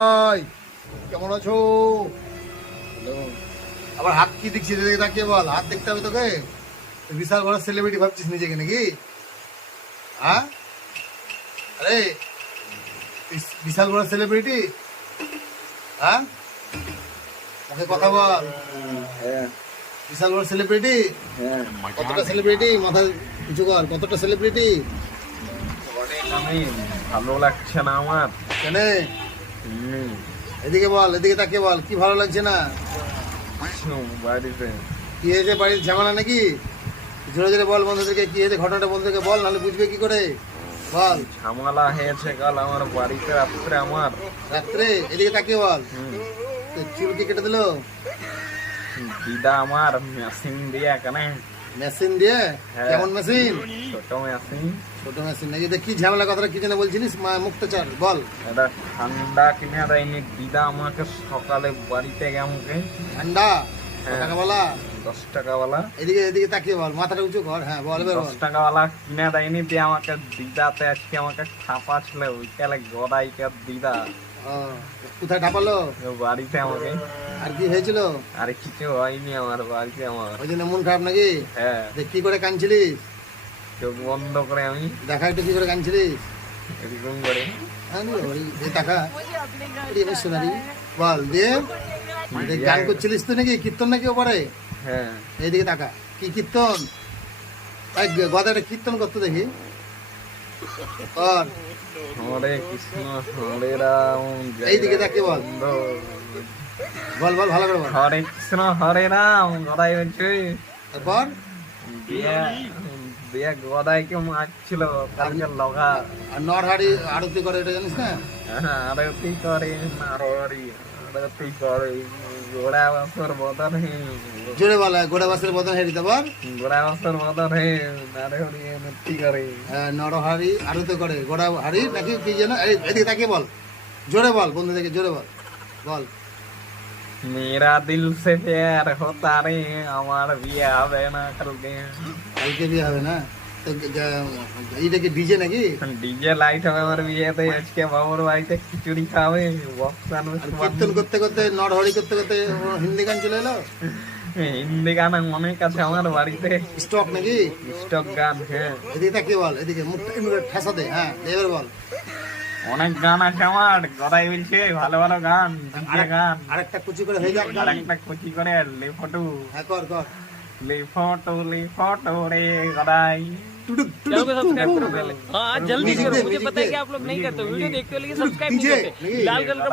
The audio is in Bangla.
হাই, কেমন আছো? আবার হাত কি দেখছিস? এদিকে তাকিয়ে বল। হাত দেখতে হবে তোকে? তুই বিশাল বড় সেলিব্রিটি ভাবছিস নিজেকে নাকি? হ্যাঁ, আরে তুই বিশাল বড় সেলিব্রিটি? হ্যাঁ, ওকে কথা বল। হ্যাঁ বিশাল বড় সেলিব্রিটি? হ্যাঁ কতটা সেলিব্রিটি? মাথা উঁচু কর। কতটা সেলিব্রিটি? অনেক। আমি ভালো লাগছে না আমার। কেন? হুম, এদিকে বল, এদিকে তাকিয়ে বল। কি ভালো লাগছে না? বাড়িতে কি হয়েছে? বাড়ির ঝামেলা নাকি? জোরে জোরে বল বন্ধুদেরকে, কি হয়েছে ঘটনাটা বন্ধুদেরকে বল, নাহলে বুঝবে কি করে? বল। ঝামেলা হয়েছে কাল আমার বাড়িতে রাত্রে আমার। রাত্রে? এদিকে তাকিয়ে বল। হুম, তো চুল কি কেটে দিলো? দিদা আমার মেশিন দিয়ে কেন? মেশিন দিয়ে? হ্যাঁ। কেমন মেশিন? ছোট মেশিন। ছোট মেশিন নাকি? কি ঝামেলা, কথাটা কি যেন বলছিলিস? মুক্তচার বল। এটা ঠান্ডা কিনে দেয়নি দিদা আমাকে সকালে বাড়িতে গেমকে। ঠান্ডা? হ্যাঁ। টাকাওয়ালা? 10 টাকাওয়ালা। এদিকে এদিকে তাকিয়ে বল, মাথাটা উঁচু কর। হ্যাঁ বল, এবার 10 বল। টাকাওয়ালা কিনে দেয়নি দিয়ে আমাকে দিদাতে আজকে আমাকে খাপা ছিল ওইকালে গড়াইকে দিদা ও, কোথায় ঢাপালো? বাড়িতে আমাকে। আর কি হয়েছিল? আরে কিছু হয়নি আমার বাড়িতে আমার। ওই জন্য মন খারাপ নাকি? হ্যাঁ, দেখ কি করে কাঁদছিলিস? চোখ বন্ধ করে আমি দেখা একটু কি করে কাঁদছিলিস? এরকম করে আরে ওরে, এ টাকা এ মিশনারি বল দিয়ে। দেখ, গান করছিলিস তো নাকি? কীর্তন নাকি ওপারে? হ্যাঁ, এইদিকে তাকা। কি কীর্তন? এই গদাটা কীর্তন করতে দেখি। কর। হরে কৃষ্ণ হরে রাম জয় এইদিকে তাকিয়ে বল। গোবিন্দ। বল বল, ভালো করে বল। হরে কৃষ্ণ হরে রাম গদাই বলছে তারপর দিয়া দিয়া গদাইকে মারছিল কালকে লগা। আর নরহাড়ি আরতি করে, এটা জানিস না? আরতি করে নারী আরতি করে গোড়া বছর বদন হে জোরে বল। গোড়া বাসের বদন হেরি। তারপর গোড়া বছর বদন হে নারী নৃত্য করে। নরহাড়ি আরতি করে। গোড়া হাড়ি নাকি কি যেন? এদিকে তাকিয়ে বল। জোরে বল, বন্ধু থেকে জোরে বল। বল। मेरा दिल से प्यार होता रे আমার বিয়ে হবে না কালকে। কালকে বিয়ে হবে না? তো এইটা কি ডিজে নাকি? ডিজে লাইট হবে আমার বিয়েতে আজকে বাবুর বাড়িতে খিচুড়ি খাবে বক্স আনবে আর কীর্তন করতে করতে, নরহরি করতে করতে হিন্দি গান চলে এলো। হিন্দি গান অনেক আছে আমার বাড়িতে। স্টক নাকি? স্টক গান। হ্যাঁ, এদিকে তাকিয়ে বল। এদিকে মুখটা এমনি ঠেসা দে। হ্যাঁ, এবার বল। অনেক গান আছে আমার গদাই বলছে ভালো ভালো গান ডিজে গান। আরেকটা কুচি করে হয়ে যাক। আর একটা কুচি করে লে ফটো হ্যাঁ, কর কর। লে ফটো রে গদাই। টুডুক चैनल को टुडुक सब्सक्राइब टुडुक। करो पहले। हाँ जल्दी म्यूजिक करो, दे, मुझे म्यूजिक पता है दे। कि आप लोग नहीं करते, वीडियो देखते हो लेकिन सब्सक्राइब नहीं डीजे करते। लाल कलर का